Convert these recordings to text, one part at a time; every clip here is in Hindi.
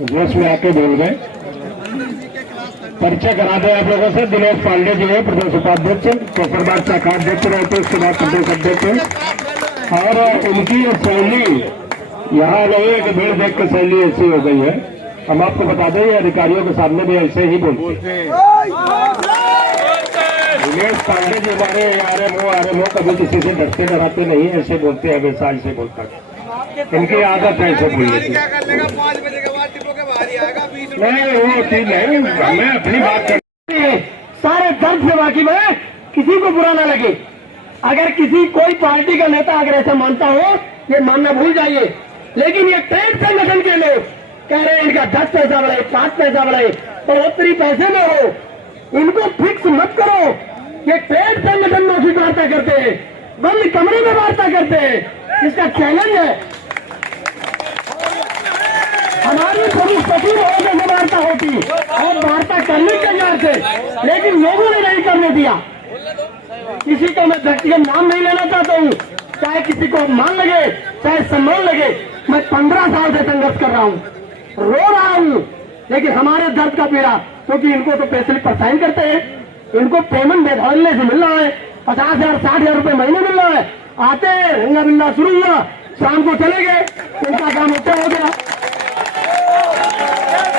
जोश में आके बोल गए। परिचय करा दे आप लोगों से। दिनेश पांडे जी है प्रदेश उपाध्यक्ष, प्रॉपर बार शाखा अध्यक्ष रहते, उसके बाद प्रदेश अध्यक्ष। और उनकी ये शैली यहाँ नहीं है कि भीड़ देख के शैली ऐसी हो गई है। हम आपको बता दें अधिकारियों के सामने भी ऐसे ही बोलते हैं। दिनेश पांडे जी हमारे आरएमओ कभी किसी से डरते डराते नहीं, ऐसे बोलते हैं, हमेशा ऐसे बोलता है। इनकी आदत है ऐसे बोलने की। नहीं वो ठीक है, मैं अपनी बात कर सारे दर्द से वाकिफ है, किसी को बुरा ना लगे। अगर किसी कोई पार्टी का नेता अगर ऐसा मानता हो, ये मानना भूल जाइए। लेकिन ये ट्रेड संगठन के लोग कह रहे हैं इनका 10 पैसा बढ़े, 5 पैसा बढ़े, बढ़ोतरी पैसे में हो, इनको फिक्स मत करो। ये ट्रेड संगठन में वार्ता करते हैं, बंद कमरे में वार्ता करते हैं। इसका चैलेंज है हमारी प्रमुख सचिव महोदय से वार्ता होती और वार्ता करने के तैयार थे, लेकिन लोगों ने नहीं करने दिया। किसी को मैं व्यक्तिगत नाम नहीं लेना चाहता हूँ, चाहे किसी को मान लगे चाहे सम्मान लगे। मैं 15 साल से संघर्ष कर रहा हूँ, रो रहा हूँ, लेकिन हमारे दर्द का पीड़ा, क्योंकि इनको तो पैसे पर साइन करते हैं, इनको पेमेंट बेधड़ने से मिल रहा है, 50,000 60,000 रुपए महीने मिल रहा है। आते हैं, रंगा बिल्ला शुरू हुआ, शाम को चले गए, इनका काम होता हो गया।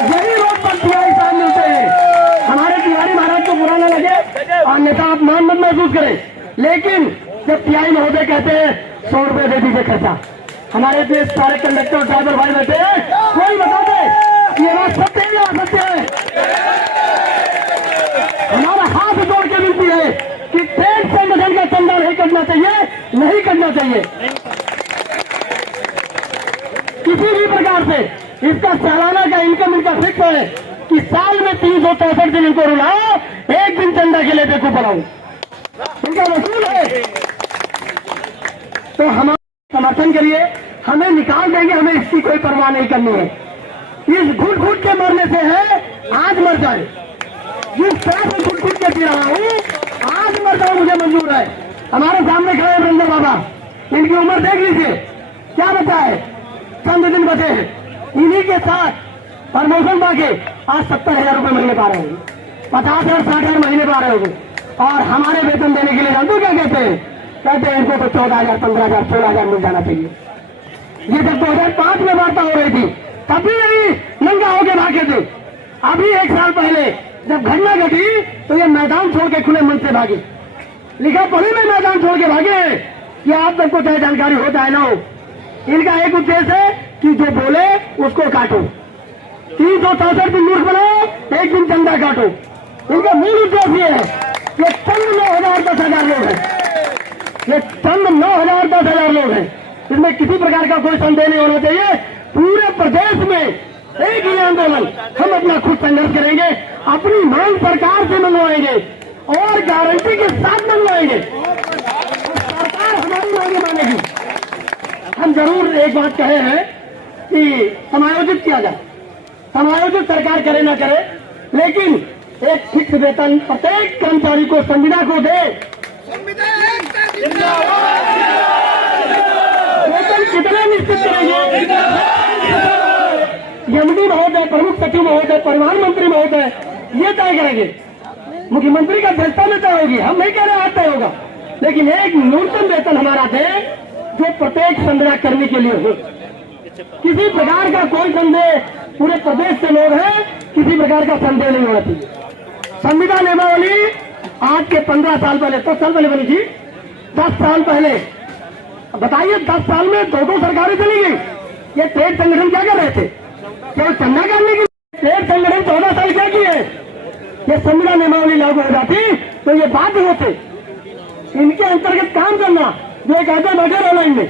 यही रोड पर तिवारी साहब मिलते हैं। हमारे तिवारी महाराज को बुरा न लगे और नेता अपमान मत महसूस करें, लेकिन जब तिवारी महोदय कहते हैं 100 रुपए दे दीजिए खर्चा, हमारे देश सारे कंडक्टर ड्राइवर भाई बैठे हैं, कोई बता दे ये बात सत्य है या असत्य है। हमारा हाथ जोड़ के विनती है कि ट्रेड संगठन का चंदा नहीं करना चाहिए, नहीं करना चाहिए किसी भी प्रकार से। इसका सालाना का इनकम इनका फिक्स है कि साल में 363 दिन इनको रुलाओ, एक दिन चंदा के लिए देखो बनाओ, इनका वसूल है। तो हमारे समर्थन के लिए हमें निकाल देंगे, हमें इसकी कोई परवाह नहीं करनी है। इस घुट घुट के मरने से है, आज मर जाए। जिस तरह से घुट घुट के पी रहा हूँ, आज मर जाए मुझे मंजूर है। हमारे सामने खड़े हैं रंजन बाबा, इनकी उम्र देख लीजिए क्या बचा है, चंद दिन बचे हैं। इन्हीं के साथ प्रमोशन पाके आज 70,000 रुपए महीने पा रहे हैं, 50,000 60,000 महीने पा रहे होंगे। और हमारे वेतन देने के लिए जानते हो क्या कहते हैं? कहते हैं इनको तो 14,000 15,000 16,000 मिल जाना चाहिए। ये जब 2005 में वार्ता हो रही थी तब भी यही नंगा होके भागे थे। अभी 1 साल पहले जब घटना घटी तो ये मैदान छोड़ के खुले मन से भागे, लिखा पढ़ी में मैदान छोड़ के भागे कि आप तक को चाहे जानकारी हो चाहे ना हो। इनका एक उद्देश्य है कि जो बोले उसको काटो, 364 दिन मूर्ख बनाओ, एक दिन चंदा काटो। इनका मूल उद्देश्य है ये चंद 9,000 10,000 लोग हैं, ये चंद 9,000 10,000 लोग हैं। इसमें किसी प्रकार का कोई संदेह नहीं होना चाहिए। पूरे प्रदेश में एक ही आंदोलन, हम अपना खुद संघर्ष करेंगे, अपनी मांग सरकार से मंगवाएंगे और गारंटी के साथ मंगवाएंगे। सरकार हमारी मांगे मानेगी। हम जरूर एक बात कहे हैं कि समायोजित किया जाए, समायोजित सरकार करे ना करे, लेकिन एक फिक्स वेतन प्रत्येक कर्मचारी को संविदा को दे। वेतन कितने निश्चित करेंगे? एमडी महोदय, प्रमुख सचिव महोदय, परिवहन मंत्री महोदय ये तय करेंगे। मुख्यमंत्री का अध्यक्षता में तय होगी, हम नहीं कह रहे आज तय होगा, लेकिन एक न्यूनतम वेतन हमारा दे जो प्रत्येक संविदा कर्मी के लिए हो। किसी प्रकार का कोई संदेह, पूरे प्रदेश से लोग हैं, किसी प्रकार का संदेह नहीं होना चाहिए। संविदा नियमावली आज के 15 साल पहले, 10 साल पहले बनी थी। 10 साल पहले बताइए, 10 साल में 2 सरकारें चली गई। ये ट्रेड संगठन क्या कर रहे थे? केवल चंदा करने की। ट्रेड संगठन 14 साल क्या किए? ये संविदा नियमावली लागू हो जाती तो ये बाध्य होते इनके अंतर्गत काम करना, जो कहते बैठे रहो लाइन में।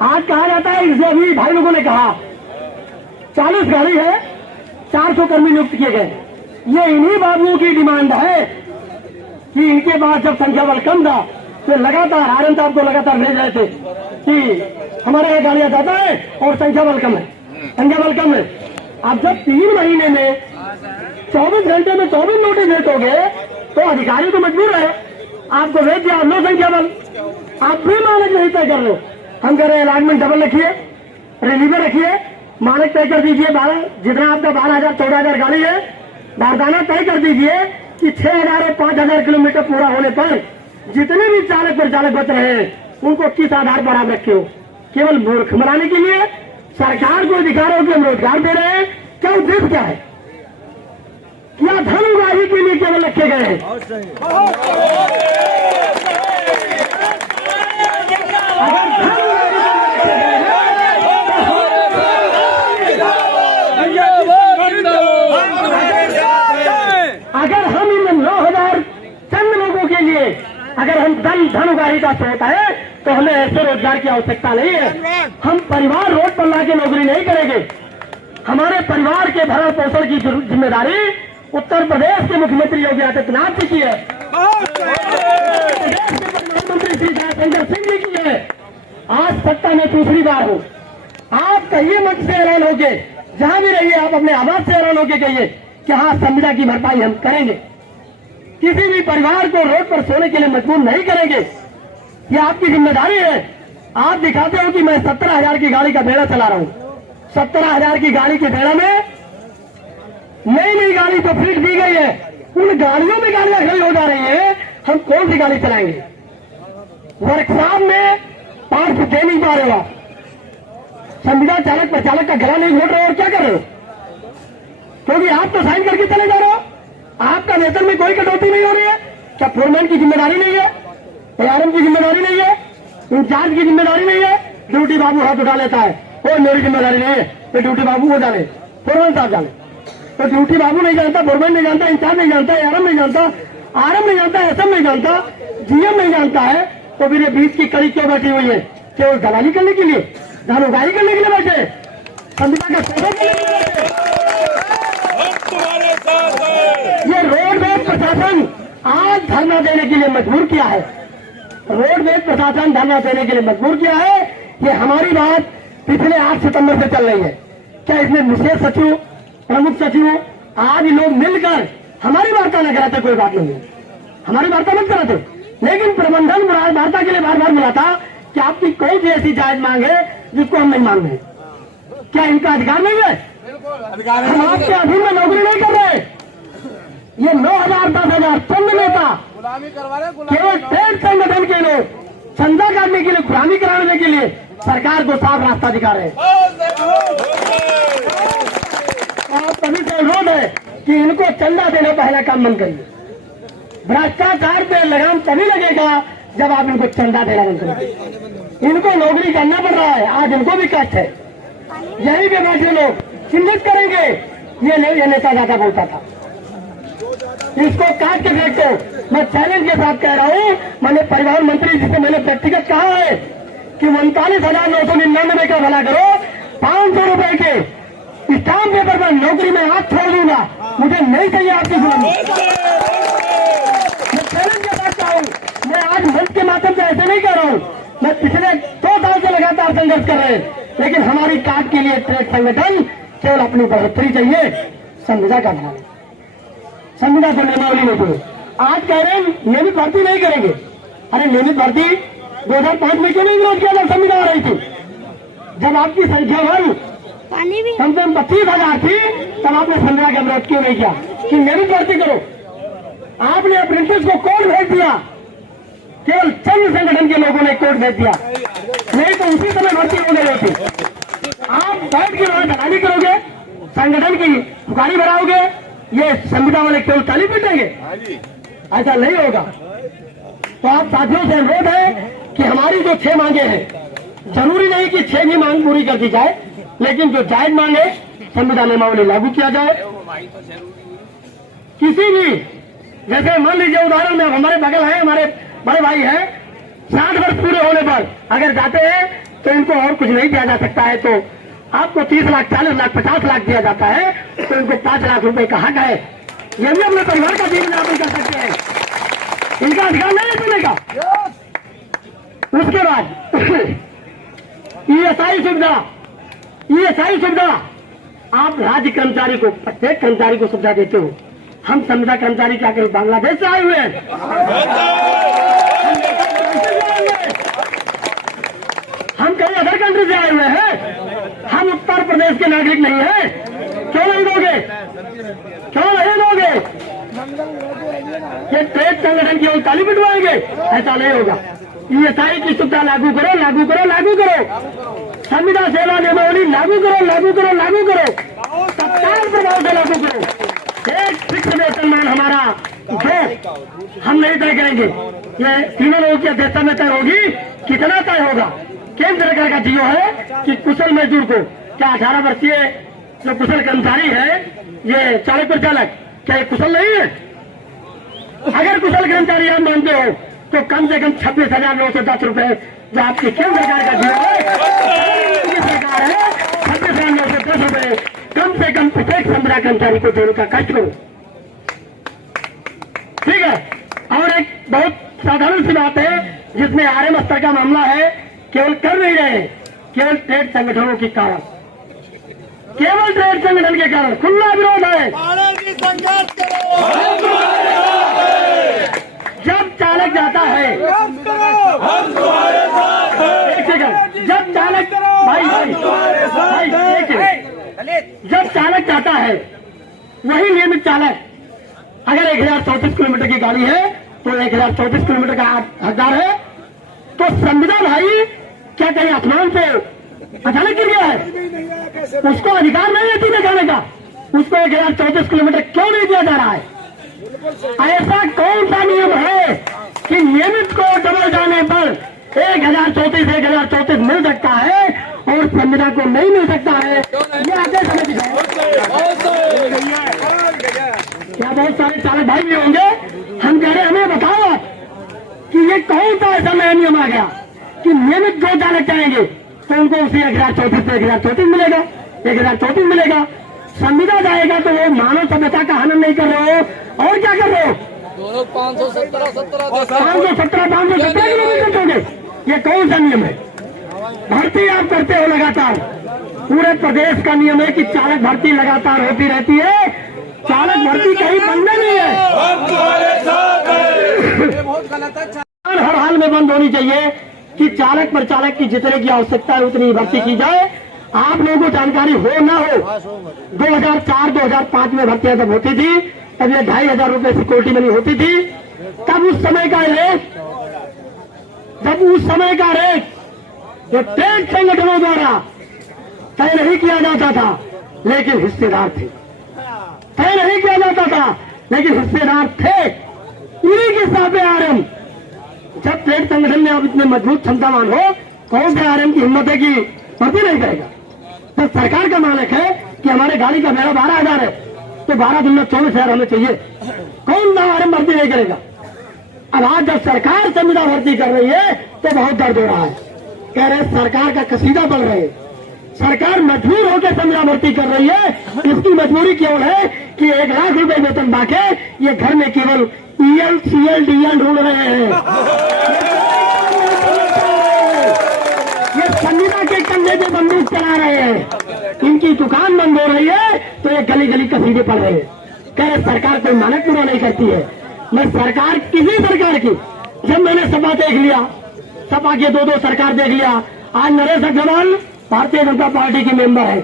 आज कहा जाता है, इसे अभी भाई लोगों ने कहा 40 गाड़ी है, 400 कर्मी नियुक्त किए गए। ये इन्हीं बाबुओं की डिमांड है कि इनके पास जब संख्या बल कम था तो लगातार आरएन साहब को लगातार भेज रहे थे कि हमारे यहाँ गाड़ियां ज्यादा है और संख्या बल कम है, संख्या बल कम है। अब जब 3 महीने में 24 घंटे में 24 नोटिस भेज हो गए तो अधिकारी तो मजबूर है, आपको भेज दिया लो संख्या बल, आप भी मानक नहीं तय कर लो। हम कह रहे हैं अलाइनमेंट डबल रखिए, रिलीवर रखिए, मानक तय कर दीजिए 12, जितना आपका 12,000 14,000 गाड़ी है, बारदाना तय कर दीजिए कि 6,000 और 5,000 किलोमीटर पूरा होने पर जितने भी चालक परिचालक बच रहे हैं उनको किस आधार पर आप रखे हो? केवल मूर्ख बनाने के लिए? सरकार को दिखा रहे हो कि हम रोजगार दे रहे हैं, क्या उद्देश्य क्या है? क्या धन उगाही के लिए केवल रखे गए हैं? अगर हम इन 9,000 चंद लोगों के लिए अगर हम धन उगाही का स्रोत है तो हमें ऐसे रोजगार की आवश्यकता नहीं है। हम परिवार रोड पर लाके नौकरी नहीं करेंगे। हमारे परिवार के भरण पोषण की जिम्मेदारी उत्तर प्रदेश के मुख्यमंत्री योगी आदित्यनाथ जी की है, प्रदेश के प्रधानमंत्री श्री जयशंकर सिंह जी की है। आज सत्ता में दूसरी बार हो, आप कहिए मंच से ऐलान होके, जहां भी रहिए आप अपने आवाज से ऐलान होके कहिए कि हाँ संविदा की भरपाई हम करेंगे, किसी भी परिवार को रोड पर सोने के लिए मजबूर नहीं करेंगे। ये आपकी जिम्मेदारी है। आप दिखाते हो कि मैं 17,000 की गाड़ी का बेड़ा चला रहा हूँ। 17,000 की गाड़ी के बेड़ा में नई गाड़ी तो फिट दी गई है, उन गाड़ियों में गाड़ियां खड़ी हो जा रही है, हम कौन सी गाड़ी चलाएंगे? वर्कशॉप में पार्ट दे नहीं पा रहे हो, संविदा चालक प्रचालक का गला नहीं घोट रहे हो और क्या कर रहे हो? क्योंकि आप तो साइन करके चले जा रहे हो, आपका वेतन में कोई कटौती नहीं हो रही है। क्या फोरमैन की जिम्मेदारी नहीं है? एआरएम की जिम्मेदारी नहीं है? इंचार्ज की जिम्मेदारी नहीं है? ड्यूटी बाबू हाथ उठा लेता है, वो मेरी जिम्मेदारी नहीं है, तो ड्यूटी बाबू को जाने, फोरमैन साहब जाने। तो ड्यूटी बाबू नहीं जानता, फोरमैन नहीं जानता, इंचार्ज नहीं जानता, एआरएम नहीं जानता, आरएम नहीं जानता, एसएम नहीं जानता, जीएम नहीं जानता है, तो फिर ये बीच की कड़ी क्यों बैठी हुई है? केवल दलाली करने के लिए, धन उगाही करने के लिए बैठे, संविदा का शोषण करने के लिए बैठे। ये रोडवेज प्रशासन आज धरना देने के लिए मजबूर किया है। रोडवेज प्रशासन धरना देने के लिए मजबूर किया है। ये हमारी बात पिछले 8 सितंबर से चल रही है। क्या इसमें विशेष सचिव, प्रमुख सचिव आज लोग मिलकर हमारी वार्ता न कराते? कोई बात नहीं है, हमारी वार्ता मत कराते, लेकिन प्रबंधन वार्ता के लिए बार बार मिला था कि आपकी कौन सी ऐसी जायज मांग है जिसको हम नहीं मांग रहे? क्या इनका अधिकार नहीं है? हम आपके अधीन में नौकरी नहीं कर रहे। ये 9,000 10,000 चंद नेता केवल ट्रेड संगठन के लोग चंदा काटने के लिए, गुलामी कराने के लिए सरकार को साफ रास्ता दिखा रहे हैं। और तभी से अनुरोध है कि इनको चंदा देना पहला काम बंद करिए। भ्रष्टाचार पे लगाम तभी लगेगा जब आप इनको चंदा देना बंद करेंगे। इनको नौकरी करना पड़ रहा है, आज इनको भी कष्ट है। यही पे बैठे लोग चिन्हित करेंगे ये नेता ज्यादा बोलता था, इसको काट के देखो। मैं चैलेंज के साथ कह रहा हूँ, मैंने परिवहन मंत्री जी से मैंने व्यक्तिगत कहा है कि 39,999 का भला करो, 500 रुपए के स्टाम्प पेपर पर नौकरी में हाथ छोड़ दूंगा, मुझे नहीं चाहिए आपकी गुलामी। मैं चैलेंज के साथ कहा हूँ, मैं आज मंच के माध्यम से ऐसे नहीं कह रहा हूँ, मैं पिछले 2 साल से लगातार संघर्ष कर रहे हैं, लेकिन हमारी काट के लिए ट्रेड संगठन केवल अपनी बढ़ोतरी चाहिए, संविदा का भाव, संविदा को नियमावली नहीं दो। आज कह रहे हैं नियमित भर्ती नहीं करेंगे। अरे नियमित भर्ती 2005 में क्यों नहीं विरोध किया जब संविदा आ रही थी? जब आपकी संख्या कम से कम 25,000 थी, तब आपने संविदा का विरोध क्यों नहीं किया कि नियमित भर्ती करो? आपने अप्रेंटिस को कोर्ट भेज दिया, केवल चंद संगठन के लोगों ने कोर्ट भेज दिया, नहीं तो उसी समय भर्ती हो गई होती। आप बैठ के वहां दलाली करोगे, संगठन की पुकारी भराओगे, ये संविदा वाले केवल ताली पीटेंगे? ऐसा नहीं होगा। तो आप साथियों से अनुरोध है कि हमारी जो 6 मांगे हैं, जरूरी नहीं कि 6 भी मांग पूरी कर दी जाए, लेकिन जो जायज मांग है संविदा नियमावली लागू किया जाए। किसी भी, जैसे मान लीजिए उदाहरण में हमारे बगल है, हमारे बड़े भाई हैं, 60 वर्ष पूरे होने पर अगर जाते हैं तो इनको और कुछ नहीं दिया जा सकता है, तो आपको 30 लाख 40 लाख 50 लाख दिया जाता है, तो इनको 5 लाख रुपए का हक है। ये भी अपने परिवार का जीवन यापन कर सकते हैं, इनका अधिकार नहीं है देने का। उसके बाद ईएसआई सुविधा, आप राज्य कर्मचारी को, प्रत्येक कर्मचारी को सुविधा देते हो। हम संविदा कर्मचारी क्या करें? बांग्लादेश से आए हुए हैं, हम कहीं अदर कंट्री से आए हुए हैं, हम उत्तर प्रदेश के नागरिक नहीं है, क्यों नहीं दोगे, क्यों नहीं दोगे? ये ट्रेड संगठन की ओर ताली पिटवाएंगे? ऐसा नहीं होगा। ईएसआई की सुविधा लागू करो, लागू करो, लागू करो। संविदा सेवा नियमावली लागू करो, लागू करो, लागू करो। तत्काल प्रभाव से लागू करो। एक फिक्स वेतनमान हमारा जो हम नहीं तय करेंगे, ये तीनों लोगों की अध्यक्षता में तय होगी। कितना तय होगा? केंद्र सरकार का जीओ है कि कुशल मजदूर को, क्या 18 वर्षीय जो कुशल कर्मचारी है, ये चालक प्रचालक, क्या ये कुशल नहीं है? अगर कुशल कर्मचारी आप मानते हो तो कम से कम 26,910 रुपए जो आपकी केंद्र सरकार का जीओ है, सरकार है 26,910 रुपए कम से कम प्रत्येक संविदा कर्मचारी को देने का कष्ट करो। ठीक है। और एक बहुत साधारण सी बात है जिसमें आरएम स्तर का मामला है, केवल कर नहीं रहे, केवल ट्रेड संगठनों के कारण, केवल ट्रेड संगठन के कारण खुला विरोध है। जब चालक जाता है, एक सेकंड, जब चालक भाई जब चालक जाता है, वही नियमित चालक अगर 1034 किलोमीटर की गाड़ी है तो 1034 किलोमीटर का हकदार है। तो संविदा भाई क्या कहीं आसमान से अचानक गिर गया है? उसको अधिकार नहीं है चीजें खाने का। उसको 1034 किलोमीटर क्यों नहीं दिया जा रहा है? ऐसा कौन सा नियम है कि नियमित को डबल जाने पर 1034 मिल सकता है और संविदा को नहीं मिल सकता है? ये आदेश हमें दिखाओ। क्या बहुत सारे चालक भाई भी होंगे, हम कह रहे हमें बताओ कि ये कौन सा ऐसा नया नियम आ गया कि नियमित जो चालक जाएंगे तो उनको उसी 1034 से 1034 मिलेगा, 1034 मिलेगा। संविदा जाएगा तो वो मानव सभ्यता का हनन नहीं कर रहे हो और क्या कर रहे हो? 517 किलोमीटर दोगे। ये कौन सा नियम है? भर्ती आप करते हो लगातार, पूरे प्रदेश का नियम है कि चालक भर्ती लगातार होती रहती है। चालक भर्ती कहीं बंद नहीं है, हर हाल में बंद होनी चाहिए कि चालक परिचालक की जितने की आवश्यकता है उतनी भर्ती की जाए। आप लोगों को जानकारी हो ना हो, 2004-2005 में भर्तियां जब होती थी तब ये 2,500 रुपए सिक्योरिटी मनी होती थी। तब उस समय का रेट, जो ट्रेड संगठनों द्वारा तय नहीं किया जाता था, लेकिन हिस्सेदार थे, तय नहीं किया जाता था लेकिन हिस्सेदार थे। इन्हीं के साथ आरएम, जब ट्रेड संगठन में आप इतने मजबूत क्षमतावान हो, कौन से आरएम की हिम्मत है कि भर्ती नहीं करेगा? तो सरकार का मालिक है कि हमारे गाड़ी का भाड़ा 12,000 है तो 12 दिन में 24,000 हमें चाहिए। कौन सा आरएम भर्ती नहीं करेगा? अब आज जब सरकार संविदा भर्ती कर रही है तो बहुत दर्द हो रहा है। कह रहे सरकार का कसीदा पढ़ रहे हैं, सरकार मजबूर होकर संविदा भर्ती कर रही है। इसकी मजबूरी केवल है कि 1 लाख रुपए वेतन बाके ये घर में केवल EL, CL, DL ढूंढ रहे हैं। ये संविदा के कंधे पे बंदूक चला रहे हैं। इनकी दुकान बंद हो रही है तो ये गली गली कसीदे पड़ रहे हैं। कह रहे सरकार कोई मानक पूरा नहीं करती है। मैं सरकार, किसी सरकार की, जब मैंने सपा देख लिया, सपा के 2 सरकार देख लिया। आज नरेश अग्रवाल भारतीय जनता पार्टी के मेंबर है,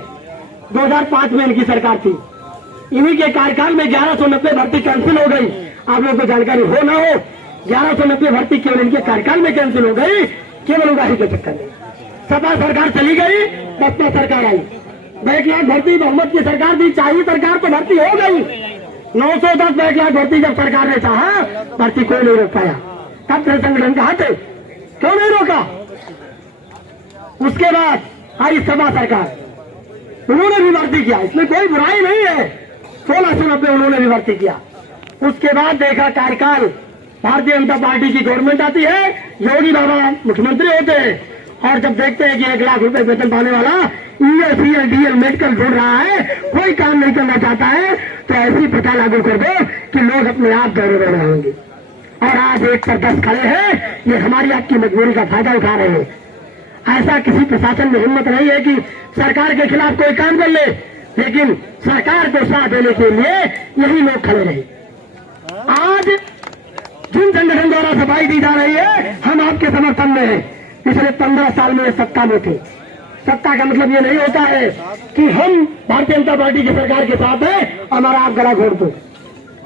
2005 में इनकी सरकार थी। इन्हीं के कार्यकाल में 1190 भर्ती कैंसिल हो गई। आप लोगों को जानकारी हो ना हो, 1190 भर्ती केवल इनके कार्यकाल में कैंसिल हो गई, केवल उगाही के चक्कर में। सपा सरकार चली गई, बसपा सरकार आई, 1 लाख भर्ती मोहम्मद की सरकार थी, चाहिए सरकार तो भर्ती हो गई। 910 1 लाख भर्ती जब सरकार ने चाहा, भर्ती कोई नहीं रोक पाया। तब ट्रेड संगठन कहाँ थे? क्यों नहीं रोका? उसके बाद आई सपा सरकार, उन्होंने भी भर्ती किया, इसमें कोई बुराई नहीं है। 1690 उन्होंने भी भर्ती किया। उसके बाद देखा कार्यकाल भारतीय जनता पार्टी की गवर्नमेंट आती है, योगी बाबा मुख्यमंत्री होते हैं और जब देखते हैं कि 1 लाख रुपए वेतन पाने वाला EL, CL, DL मेडिकल ढूंढ रहा है, कोई काम नहीं करना चाहता है, तो ऐसी प्रथा लागू कर दो कि लोग अपने आप दौड़े दौड़े होंगे। और आज 1 पर 10 खड़े हैं, ये हमारी आपकी मजबूरी का फायदा उठा रहे हैं। ऐसा किसी प्रशासन में हिम्मत नहीं है कि सरकार के खिलाफ कोई काम कर ले, लेकिन सरकार को साथ देने के लिए यही लोग खड़े रहे। आज जिन संगठन द्वारा सफाई दी जा रही है, हम आपके समर्थन में हैं। पिछले 15 साल में सत्ता में थे, सत्ता का मतलब ये नहीं होता है कि हम भारतीय जनता पार्टी की सरकार के साथ है, हमारा आप गला घोट दो।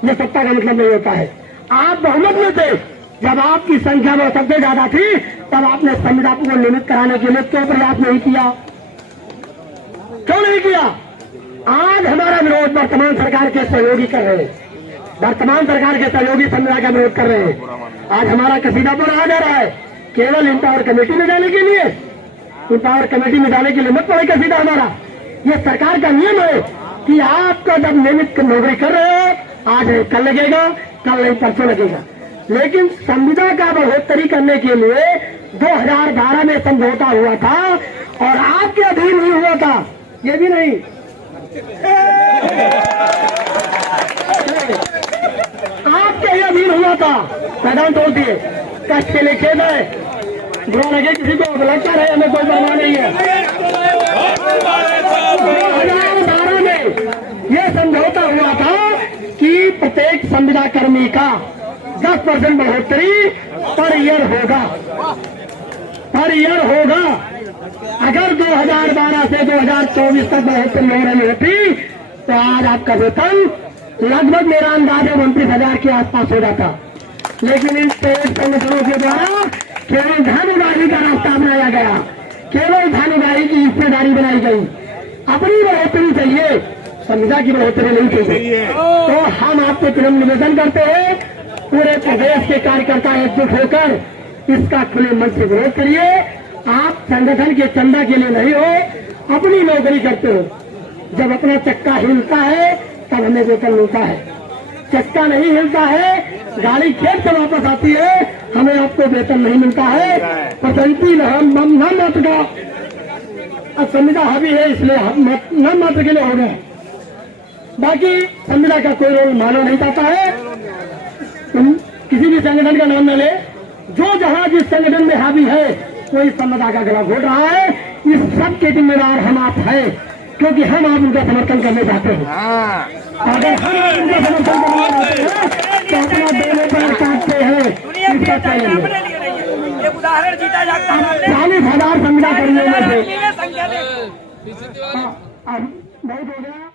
ये सत्ता का मतलब नहीं होता है। आप बहुमत में थे, जब आपकी संख्या में सबसे ज्यादा थी, तब आपने संविधान को नियमित कराने के लिए क्यों प्रयास नहीं किया? क्यों नहीं किया? आज हमारा विरोध वर्तमान सरकार के सहयोगी कर रहे हैं, वर्तमान सरकार के सहयोगी संविधान का विरोध कर रहे हैं। आज हमारा कसीदा तो रहा जा रहा है केवल इंपावर कमेटी में जाने के लिए। इंपावर कमेटी में जाने के लिए मत पड़े कसीदा हमारा। ये सरकार का नियम है कि आपका जब नियमित नौकरी कर रहे हो, आज नहीं कल लगेगा, कल नहीं परसों लगेगा। लेकिन संविदा का बढ़ोतरी करने के लिए 2012 में समझौता हुआ था और आपके अधीन ही हुआ था, ये भी नहीं। आपके ही अधीन हुआ था। मैदान तोड़ दिए, कष्ट के लिए खेद है, बुरा लगे किसी को, लगता रहे, हमें कोई परवाह नहीं है। 2012 में यह समझौता हुआ था कि प्रत्येक संविदा कर्मी का 10% बढ़ोतरी पर ईयर होगा, पर ईयर होगा। अगर 2012 से 2024 तक बढ़ोतरी हो रही होती तो आज आपका वेतन लगभग मेरा अंदाज है 29,000 के आसपास हो जाता। लेकिन इन पेड़ संगठनों के द्वारा केवल धन उगाही का रास्ता अपनाया गया, केवल धन उगाही की हिस्सेदारी बनाई गई। अपनी बढ़ोतरी चाहिए, संविदा की बढ़ोतरी नहीं चाहिए। तो हम आपको विनम्र निवेदन करते हैं, पूरे प्रदेश के कार्यकर्ता एकजुट होकर इसका खुले मन से विरोध करिए। आप संगठन के चंदा के लिए नहीं हो, अपनी नौकरी करते हो। जब अपना चक्का हिलता है तब हमें वेतन मिलता है, चक्का नहीं हिलता है, गाड़ी खेत से वापस आती है, हमें आपको वेतन नहीं मिलता है। पसंदी न मात्र का संविदा हावी है, इसलिए न मात्र के लिए हो गए। बाकी संविदा का कोई रोल माना नहीं जाता है। तुम किसी भी संगठन का नाम न ले, जो जहां जिस संगठन में हावी है कोई संविदा का गला घोट रहा है, इस सब के जिम्मेदार हम आप है, क्योंकि हम आप उनका समर्थन करने जाते हैं। अगर हम उनका समर्थन करने जाते हैं तो अपना दोनों पैर काटते हैं। इसका चाहिए उदाहरण जीता जाता है 40,000 संविदा कर्मियों में से बहुत हो गया।